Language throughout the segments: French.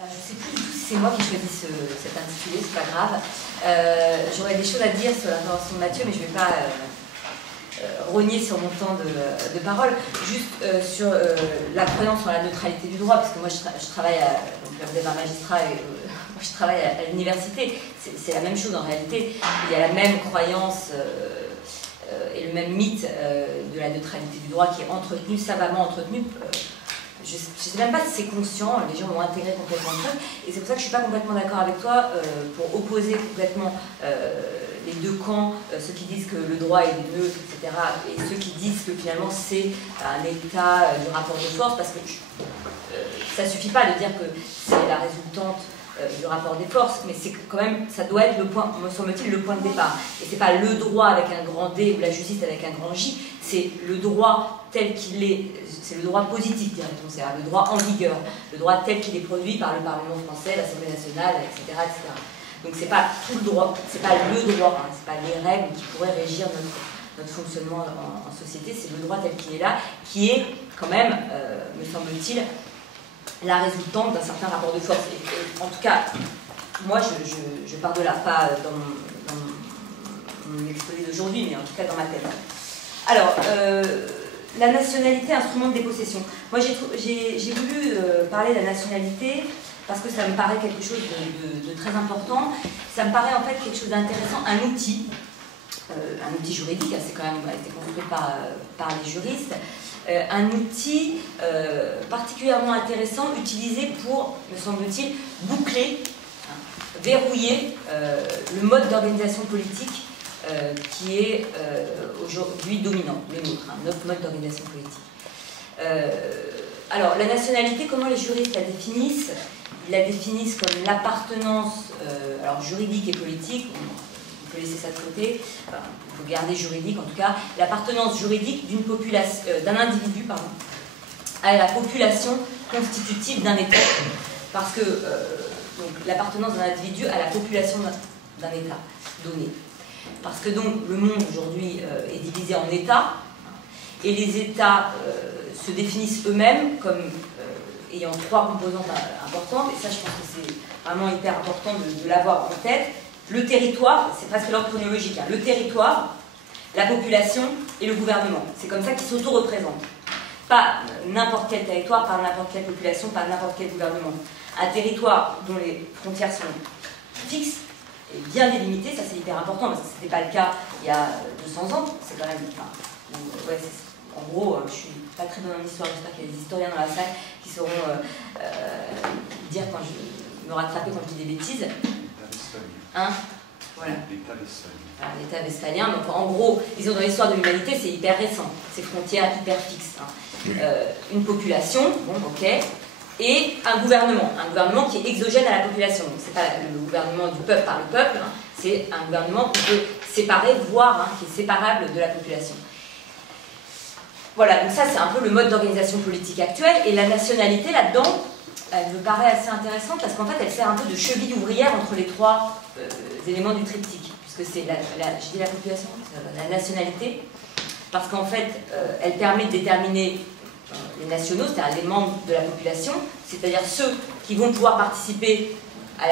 Je ne sais plus du tout si c'est moi qui choisis cet intitulé, c'est pas grave. J'aurais des choses à dire sur l'intervention de Mathieu, mais je ne vais pas rogner sur mon temps de parole. Juste sur la croyance en la neutralité du droit, parce que moi je travaille donc vous êtes un magistrat et moi je travaille à l'université. C'est la même chose en réalité. Il y a la même croyance et le même mythe de la neutralité du droit qui est entretenu, savamment entretenu. Je ne sais même pas si c'est conscient, les gens vont intégrer complètement le truc, et c'est pour ça que je ne suis pas complètement d'accord avec toi pour opposer complètement les deux camps, ceux qui disent que le droit est neutre, etc., et ceux qui disent que finalement c'est un état du rapport de force, parce que ça ne suffit pas de dire que c'est la résultante du rapport des forces, mais c'est quand même, ça doit être le point, me semble-t-il, le point de départ. Et c'est pas le droit avec un grand D ou la justice avec un grand J, c'est le droit tel qu'il est, c'est le droit positif, dirait-on, c'est le droit en vigueur, le droit tel qu'il est produit par le Parlement français, l'Assemblée nationale, etc., etc. Donc c'est pas tout le droit, c'est pas le droit, hein, c'est pas les règles qui pourraient régir notre fonctionnement en société, c'est le droit tel qu'il est là, qui est quand même, me semble-t-il, la résultante d'un certain rapport de force. Et en tout cas, moi, je pars de là, pas dans mon exposé d'aujourd'hui, mais en tout cas dans ma tête. Alors, la nationalité, instrument de dépossession. Moi, j'ai voulu parler de la nationalité parce que ça me paraît quelque chose de très important. Ça me paraît en fait quelque chose d'intéressant, un outil juridique, c'est quand même été construit par les juristes, un outil particulièrement intéressant utilisé pour, me semble-t-il, boucler, verrouiller le mode d'organisation politique qui est aujourd'hui dominant, le nôtre, notre mode d'organisation politique. Alors, la nationalité, comment les juristes la définissent? Ils la définissent comme l'appartenance juridique et politique. On peut laisser ça de côté, enfin, il faut garder juridique en tout cas, l'appartenance juridique d'un individu à la population constitutive d'un État. Parce que l'appartenance d'un individu à la population d'un État donné. Parce que donc le monde aujourd'hui est divisé en États, et les États se définissent eux-mêmes comme ayant trois composantes importantes, et ça je pense que c'est vraiment hyper important de l'avoir en tête. Le territoire, c'est presque l'ordre chronologique, hein. Le territoire, la population et le gouvernement. C'est comme ça qu'ils s'auto-représentent. Pas n'importe quel territoire, pas n'importe quelle population, pas n'importe quel gouvernement. Un territoire dont les frontières sont fixes et bien délimitées, ça c'est hyper important, parce que ce n'était pas le cas il y a 200 ans. C'est quand même... en gros, je suis pas très bonne en histoire, j'espère qu'il y a des historiens dans la salle qui sauront dire quand me rattraper quand je dis des bêtises. Hein, voilà. L'État westphalien. L'État westphalien, donc en gros, disons dans l'histoire de l'humanité, c'est hyper récent, ces frontières hyper fixes. Hein. Une population, bon, ok, et un gouvernement qui est exogène à la population. Donc c'est pas le gouvernement du peuple par le peuple, hein, c'est un gouvernement qu'on peut séparer, voire qui est séparable de la population. Voilà, donc ça c'est un peu le mode d'organisation politique actuel, et la nationalité là-dedans, elle me paraît assez intéressante parce qu'en fait elle sert un peu de cheville ouvrière entre les trois éléments du triptyque, puisque c'est je dis la population, la nationalité, parce qu'en fait elle permet de déterminer les nationaux, c'est-à-dire les membres de la population, c'est-à-dire ceux qui vont pouvoir participer à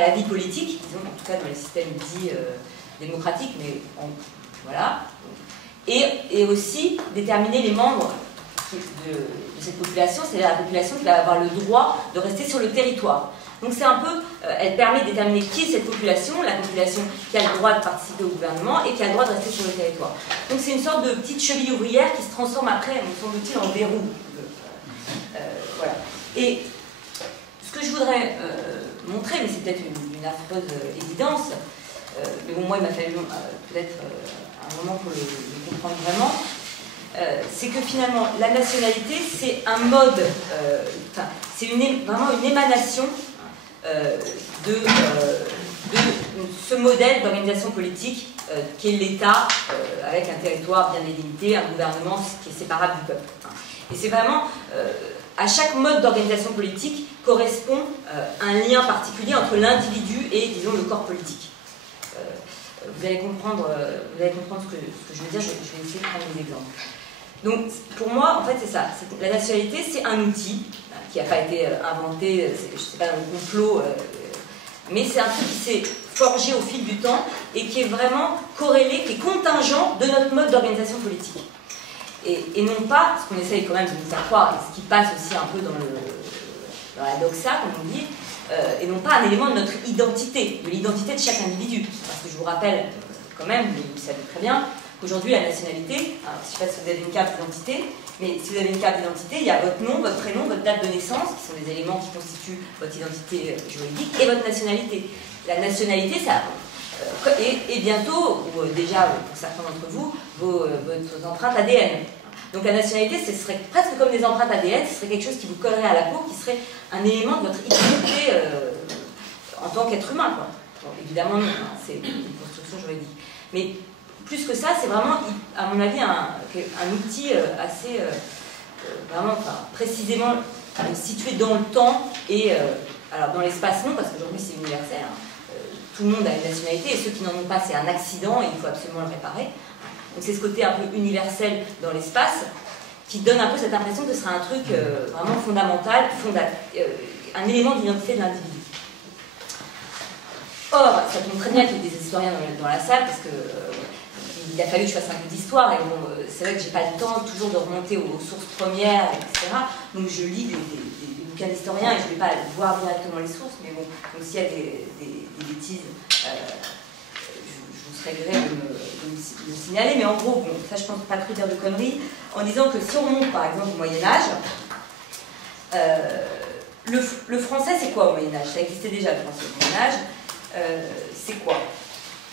la vie politique, disons, en tout cas dans les systèmes dits démocratiques, mais voilà, et aussi déterminer les membres de cette population, c'est-à-dire la population qui va avoir le droit de rester sur le territoire. Donc c'est un peu, elle permet de déterminer qui est cette population, la population qui a le droit de participer au gouvernement et qui a le droit de rester sur le territoire. Donc c'est une sorte de petite cheville ouvrière qui se transforme après, me semble-t-il, en verrou. Voilà. Et ce que je voudrais montrer, mais c'est peut-être une affreuse évidence, mais bon, moi il m'a fallu peut-être un moment pour le comprendre vraiment, c'est que finalement la nationalité c'est un mode, c'est vraiment une émanation de ce modèle d'organisation politique qui est l'État avec un territoire bien délimité, un gouvernement qui est séparable du peuple. Et c'est vraiment, à chaque mode d'organisation politique correspond un lien particulier entre l'individu et, disons, le corps politique. Vous allez comprendre ce que je veux dire, je vais essayer de prendre des exemples. Donc pour moi, en fait, c'est ça. La nationalité, c'est un outil qui n'a pas été inventé, je ne sais pas, dans le complot, mais c'est un truc qui s'est forgé au fil du temps et qui est vraiment corrélé, qui est contingent de notre mode d'organisation politique. Et non pas, ce qu'on essaye quand même de nous faire croire, et ce qui passe aussi un peu dans la doxa, comme on dit, et non pas un élément de notre identité, de l'identité de chaque individu. Parce que je vous rappelle quand même, vous le savez très bien, qu'aujourd'hui la nationalité, alors, je ne sais pas si vous avez une carte d'identité, mais si vous avez une carte d'identité, il y a votre nom, votre prénom, votre date de naissance, qui sont des éléments qui constituent votre identité juridique, et votre nationalité. La nationalité, ça... et bientôt, ou déjà pour certains d'entre vous, votre empreinte ADN. Donc la nationalité, ce serait presque comme des empreintes ADN, ce serait quelque chose qui vous collerait à la peau, qui serait un élément de votre identité en tant qu'être humain, quoi. Bon, évidemment non, hein, c'est une construction juridique. Mais plus que ça, c'est vraiment, à mon avis, un outil assez, vraiment, enfin, précisément situé dans le temps et, alors dans l'espace non, parce qu'aujourd'hui c'est universel, hein. Tout le monde a une nationalité et ceux qui n'en ont pas, c'est un accident et il faut absolument le réparer. Donc c'est ce côté un peu universel dans l'espace qui donne un peu cette impression que ce sera un truc vraiment fondamental, un élément d'identité de l'individu. Or, ça tombe très bien qu'il y ait des historiens dans la salle parce que il a fallu que je fasse un peu d'histoire et bon, c'est vrai que j'ai pas le temps toujours de remonter aux sources premières, etc. Donc je lis des bouquins d'historiens et je ne vais pas voir directement les sources, mais bon, donc s'il y a des bêtises, je vous serais gré de me signaler, mais en gros, bon, ça je pense pas trop dire de conneries, en disant que si on remonte par exemple au Moyen-Âge, le français c'est quoi au Moyen-Âge? Ça existait déjà le français au Moyen-Âge, c'est quoi?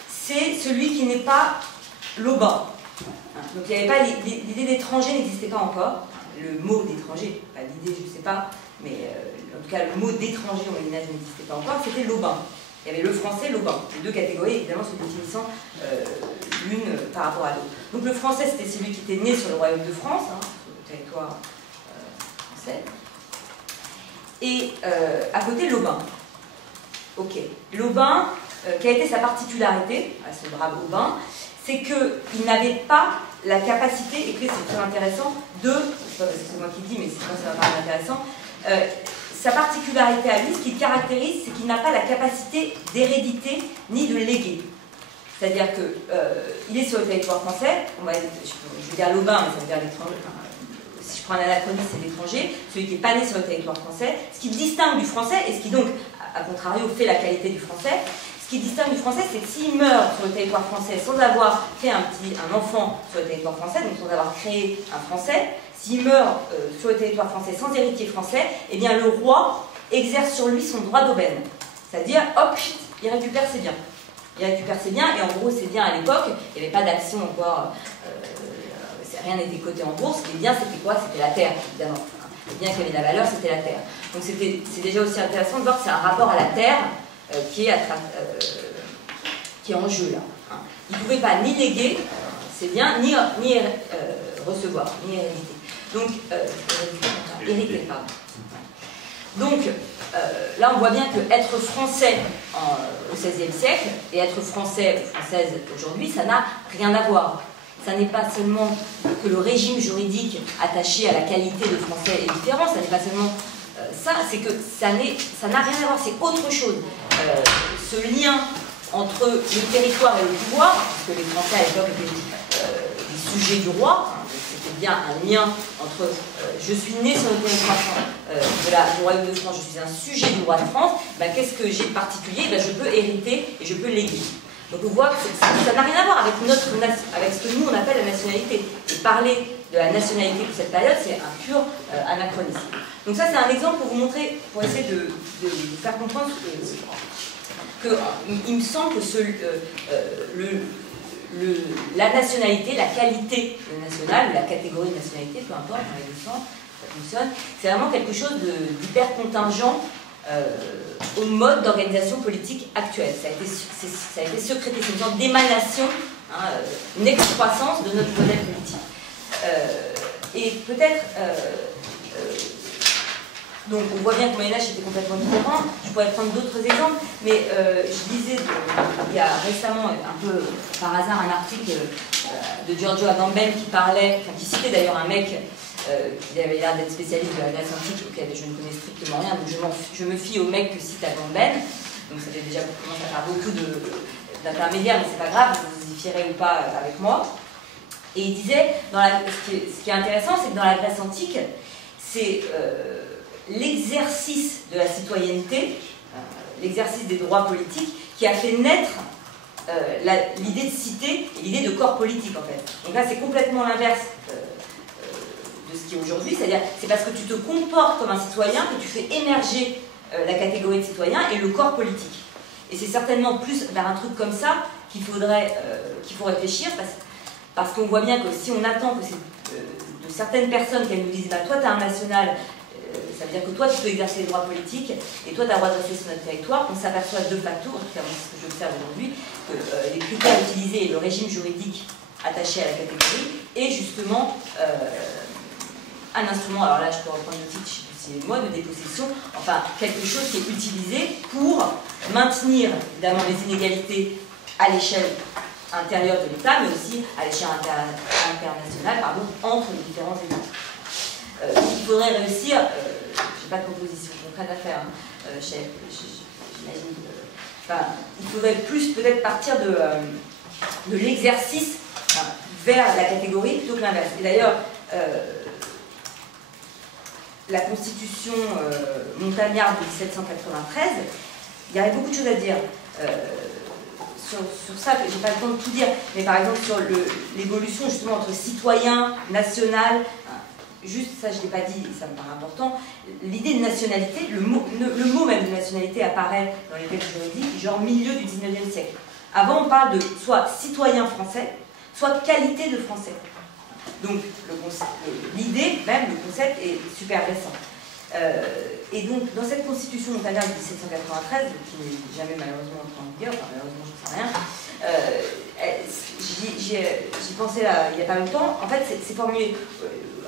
C'est celui qui n'est pas l'aubain. Donc il n'y avait pas l'idée d'étranger n'existait pas encore. Le mot d'étranger, pas l'idée, je ne sais pas, mais en tout cas le mot d'étranger au Moyen-Âge n'existait pas encore, c'était l'aubain. Il y avait le français, l'aubain. Les deux catégories, évidemment, se définissant l'une par rapport à l'autre. Donc le français, c'était celui qui était né sur le royaume de France, hein, sur le territoire français. Et à côté, l'aubain. Ok. L'aubain, quelle a été sa particularité, à ce brave aubain, c'est qu'il n'avait pas la capacité, et que c'est très intéressant, de, je ne sais pas parce que c'est moi qui dis, mais sinon ça va pas être intéressant, sa particularité à lui, ce qui le caractérise, c'est qu'il n'a pas la capacité d'héréditer ni de léguer. C'est-à-dire qu'il est sur le territoire français, je vais dire l'aubain, mais ça veut dire l'étranger, si je prends un anachronisme, c'est l'étranger, celui qui n'est pas né sur le territoire français, ce qui le distingue du français, et ce qui donc, à contrario, fait la qualité du français. Ce qui distingue du français, c'est que s'il meurt sur le territoire français sans avoir fait un enfant sur le territoire français, donc sans avoir créé un français, s'il meurt sur le territoire français sans héritier français, eh bien le roi exerce sur lui son droit d'aubaine. C'est-à-dire, hop, il récupère ses biens. Il récupère ses biens, et en gros, ses biens à l'époque, il n'y avait pas d'action encore, rien n'était coté en bourse, les biens c'était quoi? C'était la terre, évidemment. Les biens qui avaient de la valeur, c'était la terre. Donc c'est déjà aussi intéressant de voir que c'est un rapport à la terre qui est en jeu là. Hein. Il ne pouvait pas ni léguer ses biens, ni recevoir, ni hériter. Donc, hériter, pardon. Donc, là on voit bien que être français au XVIe siècle et être français ou française aujourd'hui, ça n'a rien à voir. Ça n'est pas seulement que le régime juridique attaché à la qualité de français est différent, ça n'est pas seulement ça, c'est que ça n'a rien à voir, c'est autre chose. Ce lien entre le territoire et le pouvoir, parce que les Français à l'époque étaient des sujets du roi, hein, c'était bien un lien entre je suis né sur le territoire du royaume de France, je suis un sujet du roi de France, ben, qu'est-ce que j'ai de particulier? Ben, je peux hériter et je peux léguer. Donc on voit que ça n'a rien à voir avec ce que nous on appelle la nationalité. Et parler de la nationalité de cette période, c'est un pur anachronisme. Donc ça c'est un exemple pour vous montrer, pour essayer de vous faire comprendre qu'il me semble que la nationalité, la qualité nationale, la catégorie de nationalité, peu importe, dans les deux sens, ça fonctionne, c'est vraiment quelque chose d'hyper contingent au mode d'organisation politique actuel. Ça a été secrété, c'est une sorte d'émanation, hein, une excroissance de notre modèle politique. Et peut-être, donc on voit bien que le Moyen-Âge était complètement différent, je pourrais prendre d'autres exemples, mais je lisais il y a récemment, un peu par hasard, un article de Giorgio Agamben qui parlait, enfin qui citait d'ailleurs un mec qui avait l'air d'être spécialiste de la Grèce antique, auquel je ne connais strictement rien, donc je me fie au mec que cite Agamben. Donc ça fait déjà commence à faire beaucoup d'intermédiaires, mais c'est pas grave, vous y fierez ou pas avec moi. Et il disait, ce qui est intéressant, c'est que dans la Grèce antique, c'est l'exercice de la citoyenneté, l'exercice des droits politiques, qui a fait naître l'idée de cité et l'idée de corps politique, en fait. Donc là, c'est complètement l'inverse de ce qui est aujourd'hui, c'est-à-dire c'est parce que tu te comportes comme un citoyen que tu fais émerger la catégorie de citoyen et le corps politique. Et c'est certainement plus vers un truc comme ça qu'il faut réfléchir, parce qu'on voit bien que si on attend que de certaines personnes qu'elles nous disent bah, toi tu as un national, ça veut dire que toi tu peux exercer les droits politiques et toi tu as le droit de rester sur notre territoire, on s'aperçoit de facto, en tout cas c'est ce que j'observe aujourd'hui, que les critères utilisés et le régime juridique attaché à la catégorie est justement un instrument, alors là je peux reprendre le titre, je sais plus si c'est le mot, de dépossession, enfin quelque chose qui est utilisé pour maintenir évidemment les inégalités à l'échelle intérieure de l'État, mais aussi à l'échelle internationale, entre les différents États. Donc il faudrait réussir, je n'ai pas de proposition concrète à faire, j'imagine, il faudrait plus peut-être partir de l'exercice vers la catégorie plutôt que l'inverse. Et d'ailleurs, la constitution montagnarde de 1793, il y avait beaucoup de choses à dire. Sur ça, j'ai pas le temps de tout dire, mais par exemple sur l'évolution justement entre citoyen, national, juste ça je ne l'ai pas dit, ça me paraît important, l'idée de nationalité, le mot même de nationalité apparaît dans les textes juridiques, genre milieu du 19e siècle. Avant on parle de soit citoyen français, soit qualité de français. Donc l'idée même, le concept est super récent. Et donc, dans cette constitution montagnarde de 1793, qui n'est jamais malheureusement entrée en vigueur, enfin malheureusement je ne sais rien, j'y pensais là, il n'y a pas longtemps, en fait c'est formulé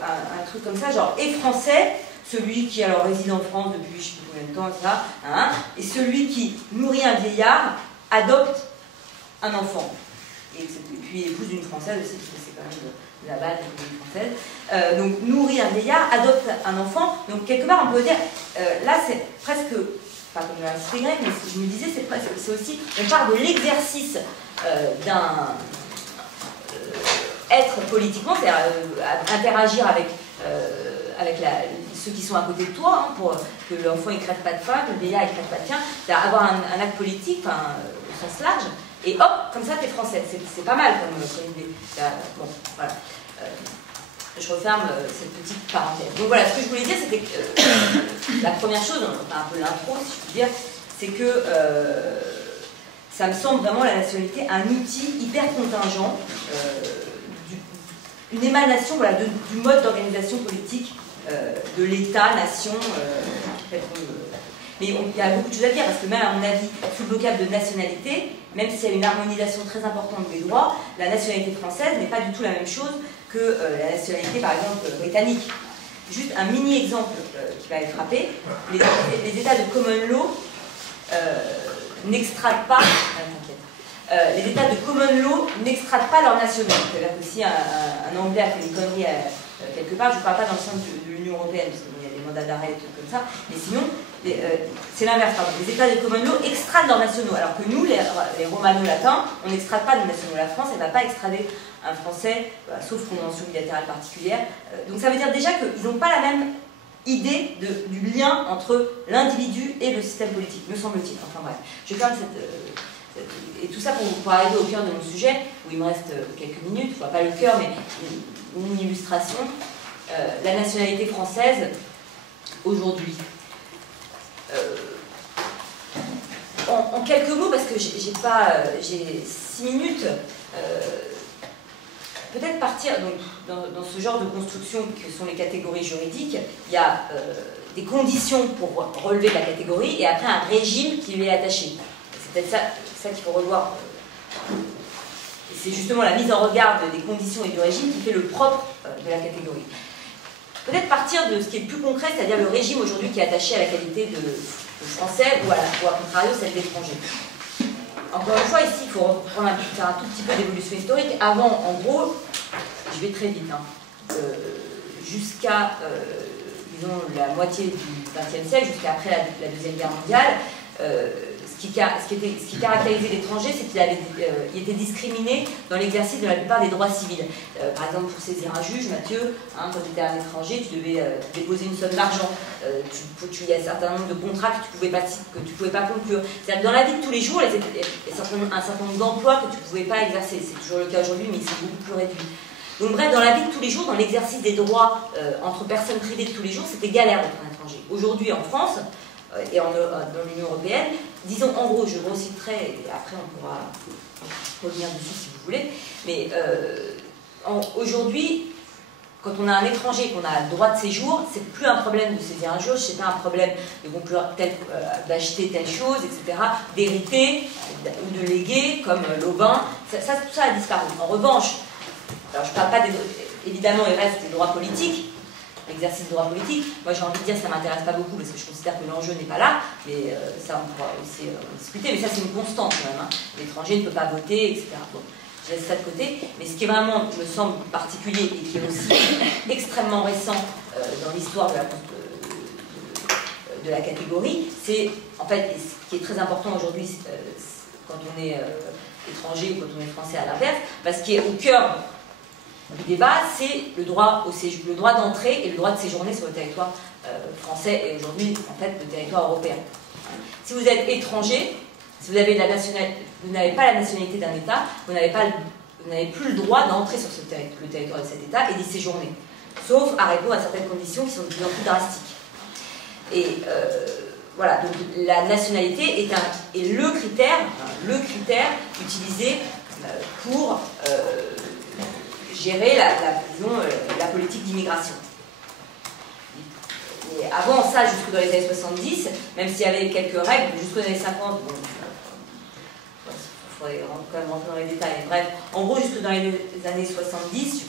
un truc comme ça, genre, et français, celui qui alors réside en France depuis je ne sais plus combien de temps, ça, hein, et celui qui nourrit un vieillard, adopte un enfant. Et puis épouse une Française aussi, parce que c'est quand même la base de l'économie française. Donc nourrit un vieillard, adopte un enfant. Donc quelque part on peut dire, là c'est presque, pas comme la cité grecque, mais je me disais c'est aussi, on parle de l'exercice d'un être politiquement, c'est-à-dire interagir avec ceux qui sont à côté de toi, hein, pour que l'enfant ne crève pas de faim, que le vieillard ne crève pas de faim, c'est-à-dire avoir un acte politique, au sens large. Et hop, comme ça, t'es français. C'est pas mal comme idée. Bon, voilà. Je referme cette petite parenthèse. Donc voilà, ce que je voulais dire, c'était que la première chose, enfin un peu l'intro, si je puis dire, c'est que ça me semble vraiment la nationalité un outil hyper contingent, une émanation voilà, du mode d'organisation politique de l'État-nation. Mais il y a beaucoup de choses à dire, parce que même à mon avis, sous le vocable de nationalité, même s'il y a une harmonisation très importante des droits, la nationalité française n'est pas du tout la même chose que la nationalité, par exemple, britannique. Juste un mini-exemple qui va être frappé, les États de common law n'extradent pas, les États de common law n'extradent pas leurs nationaux. C'est-à-dire que si un Anglais a fait des conneries quelque part, je ne parle pas dans le sens de l'Union Européenne, parce qu'il y a des mandats d'arrêt, des trucs comme ça, mais sinon, c'est l'inverse, pardon. Les États de common law extradent leurs nationaux, alors que nous, les romano-latins, on n'extrade pas nos nationaux. La France, elle ne va pas extrader un Français, sauf convention bilatérale particulière. Donc ça veut dire déjà qu'ils n'ont pas la même idée du lien entre l'individu et le système politique, me semble-t-il. Enfin bref, je ferme et tout ça pour arriver au cœur de mon sujet, où il me reste quelques minutes, enfin pas le cœur, mais une illustration. La nationalité française, aujourd'hui. En quelques mots, parce que j'ai 6 minutes, peut-être partir donc, dans ce genre de construction que sont les catégories juridiques, il y a des conditions pour relever la catégorie et après un régime qui lui est attaché. C'est peut-être ça qu'il faut revoir. Et c'est justement la mise en regard des conditions et du régime qui fait le propre de la catégorie. Peut-être partir de ce qui est le plus concret, c'est-à-dire le régime aujourd'hui qui est attaché à la qualité de français ou à contrario celle d'étranger. encore une fois, ici, il faut faire un tout petit peu d'évolution historique. Avant, en gros, je vais très vite, hein, jusqu'à, disons, la moitié du XXe siècle, jusqu'à après la Deuxième Guerre mondiale, ce qui caractérisait l'étranger, c'est qu'il était discriminé dans l'exercice de la plupart des droits civils. Par exemple, pour saisir un juge, Mathieu, hein, quand tu étais un étranger, tu devais déposer une somme d'argent. Il y a un certain nombre de contrats que tu ne pouvais pas conclure. C'est-à-dire que dans la vie de tous les jours, il y a un certain nombre d'emplois que tu ne pouvais pas exercer. C'est toujours le cas aujourd'hui, mais c'est beaucoup plus réduit. Donc bref, dans la vie de tous les jours, dans l'exercice des droits entre personnes privées de tous les jours, c'était galère d'être un étranger. Aujourd'hui, en France, et dans l'Union européenne, disons en gros, je reciterai, et après on pourra revenir dessus si vous voulez, mais aujourd'hui, quand on a un étranger, qu'on a le droit de séjour, c'est plus un problème de saisir un juge, c'est pas un problème de conclure d'acheter telle chose, etc., d'hériter ou de léguer, comme l'aubin, tout ça a disparu. En revanche, alors je ne parle pas évidemment, il reste des droits politiques, l'exercice de droits politiques. Moi j'ai envie de dire que ça ne m'intéresse pas beaucoup parce que je considère que l'enjeu n'est pas là, mais ça on pourra aussi discuter, mais ça c'est une constante quand même. Hein. L'étranger ne peut pas voter, etc. Bon, je laisse ça de côté, mais ce qui est vraiment, me semble, particulier et qui est aussi extrêmement récent dans l'histoire de la catégorie, c'est en fait, et ce qui est très important aujourd'hui quand on est étranger ou quand on est français à l'inverse, parce qu'il est au cœur du débat, c'est le droit d'entrée et le droit de séjourner sur le territoire français et aujourd'hui, en fait, le territoire européen. Si vous êtes étranger, si vous n'avez pas la nationalité d'un État, vous n'avez plus le droit d'entrer sur le territoire de cet État et d'y séjourner, sauf à répondre à certaines conditions qui sont de plus en plus drastiques. Et voilà, donc la nationalité est le critère utilisé pour gérer la politique d'immigration. Et avant ça, jusque dans les années 70, même s'il y avait quelques règles, jusqu'aux années 50, bon, il faudrait quand même rentrer dans les détails, bref, en gros, jusque dans les années 70,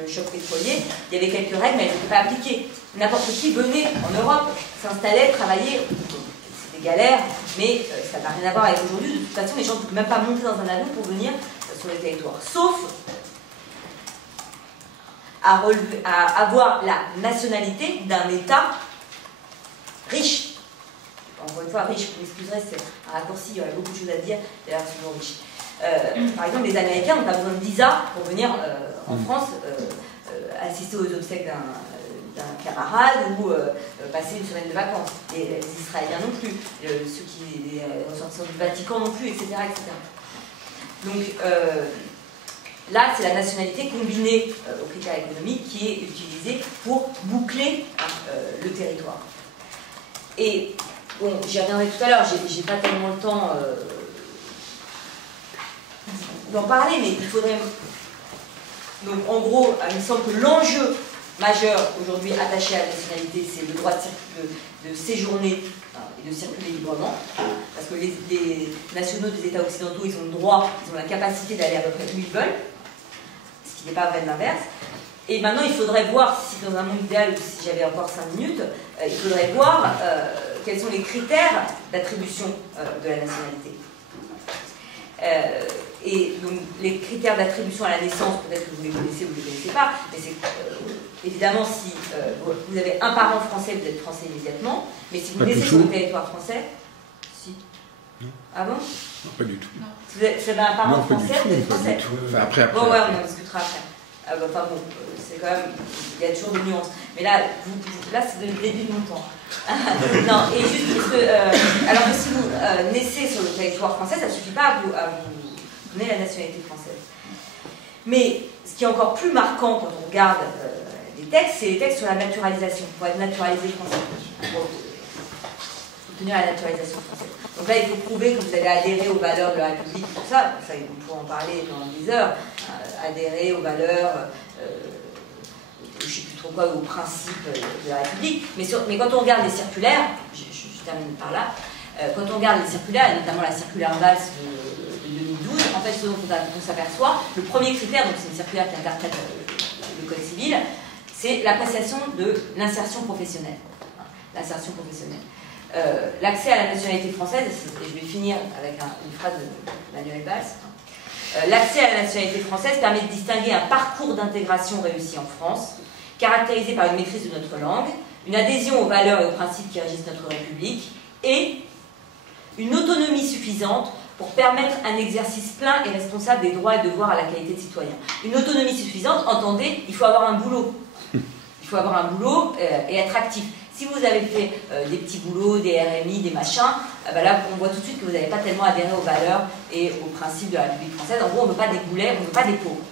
le choc pétrolier, il y avait quelques règles, mais elles n'étaient pas appliquées. N'importe qui venait en Europe, s'installait, travaillait, c'était galère, mais ça n'a rien à voir avec aujourd'hui. De toute façon, les gens ne pouvaient même pas monter dans un avion pour venir sur le territoire, sauf à avoir la nationalité d'un État riche. Encore une fois, riche, vous m'excuserez, c'est un raccourci, il y aurait beaucoup de choses à dire, d'ailleurs, c'est toujours riche. Par exemple, les Américains n'ont pas besoin de visa pour venir en France assister aux obsèques d'un camarade ou passer une semaine de vacances. Et les Israéliens non plus, les ressortissants du Vatican non plus, etc. etc. Donc, là, c'est la nationalité combinée aux critères économiques qui est utilisée pour boucler le territoire. Et, bon, j'y reviendrai tout à l'heure, j'ai pas tellement le temps d'en parler, mais il faudrait... Donc, en gros, il me semble que l'enjeu majeur aujourd'hui attaché à la nationalité, c'est le droit de séjourner et de circuler librement, parce que les nationaux des États occidentaux, ils ont le droit, ils ont la capacité d'aller à peu près où ils veulent, ce qui n'est pas vrai de l'inverse. Et maintenant, il faudrait voir, si dans un monde idéal, ou si j'avais encore 5 minutes, il faudrait voir quels sont les critères d'attribution de la nationalité. Et donc, les critères d'attribution à la naissance, peut-être que vous les connaissez ou vous ne les connaissez pas, mais c'est évidemment si vous avez un parent français, vous êtes français immédiatement, mais si vous naissez sur le territoire français, si. Non. Ah bon? Non, pas du tout. Non. Si vous avez un parent français, vous êtes français. Enfin, après. Bon, ouais, on en discutera après. Enfin bon, c'est quand même, il y a toujours des nuances. Mais là, là c'est le début de mon temps. Non, et juste parce que, alors que si vous naissez sur le territoire français, ça ne suffit pas à vous donner la nationalité française. Mais ce qui est encore plus marquant quand on regarde les textes, c'est les textes sur la naturalisation, pour être naturalisé français, pour obtenir la naturalisation française. Donc là, il faut prouver que vous avez adhéré aux valeurs de la République, tout ça, on pourrait en parler pendant des heures, adhérer aux valeurs, je ne sais plus trop quoi, aux principes de la République, mais quand on regarde les circulaires, je termine par là, quand on regarde les circulaires, et notamment la circulaire Valls de 2012, en fait, ce dont on s'aperçoit, le premier critère, donc c'est une circulaire qui interprète le Code civil, c'est l'appréciation de l'insertion professionnelle. L'insertion professionnelle. L'accès à la nationalité française, et je vais finir avec une phrase de Manuel Valls, l'accès à la nationalité française permet de distinguer un parcours d'intégration réussi en France, caractérisé par une maîtrise de notre langue, une adhésion aux valeurs et aux principes qui régissent notre République, et une autonomie suffisante pour permettre un exercice plein et responsable des droits et devoirs à la qualité de citoyen. Une autonomie suffisante, entendez, il faut avoir un boulot. Il faut avoir un boulot et être actif. Si vous avez fait des petits boulots, des RMI, des machins, ben là, on voit tout de suite que vous n'avez pas tellement adhéré aux valeurs et aux principes de la République française. En gros, on ne veut pas des boulets, on ne veut pas des pauvres.